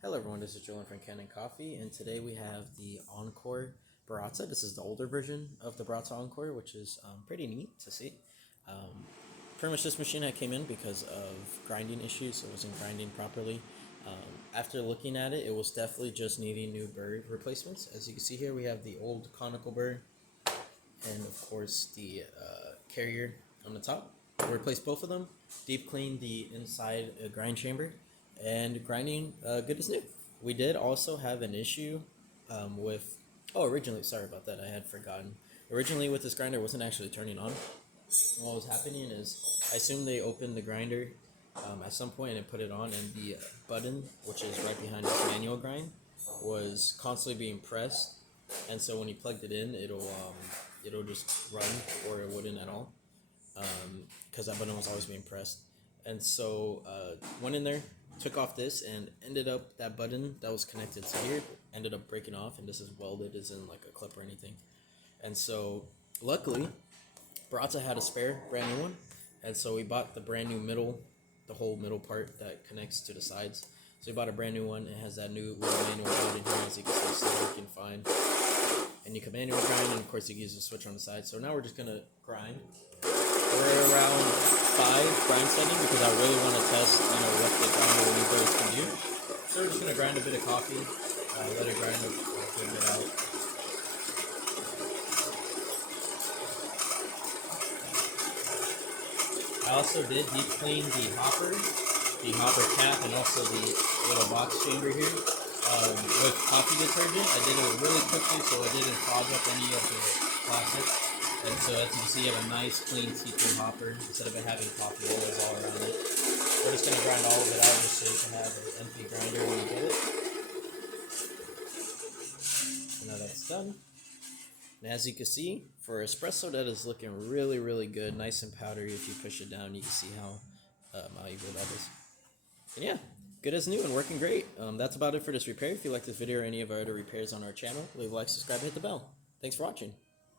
Hello everyone, this is Julian from Kanen Coffee, and today we have the Encore Baratza. This is the older version of the Baratza Encore, which is pretty neat to see. Um, Pretty much this machine I came in because of grinding issues. It wasn't grinding properly. After looking at it, it was definitely just needing new burr replacements. As you can see here, we have the old conical burr and of course the carrier on the top. We replaced both of them, deep cleaned the inside grind chamber, and grinding good as new. We did also have an issue originally, sorry about that, I had forgotten. Originally with this grinder, it wasn't actually turning on. What was happening is I assume they opened the grinder at some point and put it on, and the button, which is right behind this manual grind, was constantly being pressed, and so when you plugged it in, it'll just run, or it wouldn't at all, because that button was always being pressed. And so went in there, took off this, and ended up that button that was connected to here ended up breaking off, and this is welded, isn't like a clip or anything. And so luckily Baratza had a spare brand new one, and so we bought the brand new the whole middle part that connects to the sides. So we bought a brand new one. It has that new little manual mode in here, as you can see, still working fine. And you can manual grind, and of course you can use the switch on the side. So now we're just gonna grind. We're around 5 grind setting because I really want to test, what the grinder with new burrs can do. So we're just gonna grind a bit of coffee, let it grind a good bit out. I also did deep clean the hopper cap, and also the little box chamber here with coffee detergent. I did it really quickly so it didn't clog up any of the plastic. And so as you can see, you have a nice clean see-through hopper instead of it having coffee oils all around it. We're just going to grind all of it out just so you can have an empty grinder when you get it. So now that's done. And as you can see, for espresso, that is looking really, really good, nice and powdery. If you push it down, you can see how malleable that is. And yeah, good as new and working great. That's about it for this repair. If you like this video or any of our other repairs on our channel, leave a like, subscribe, hit the bell. Thanks for watching.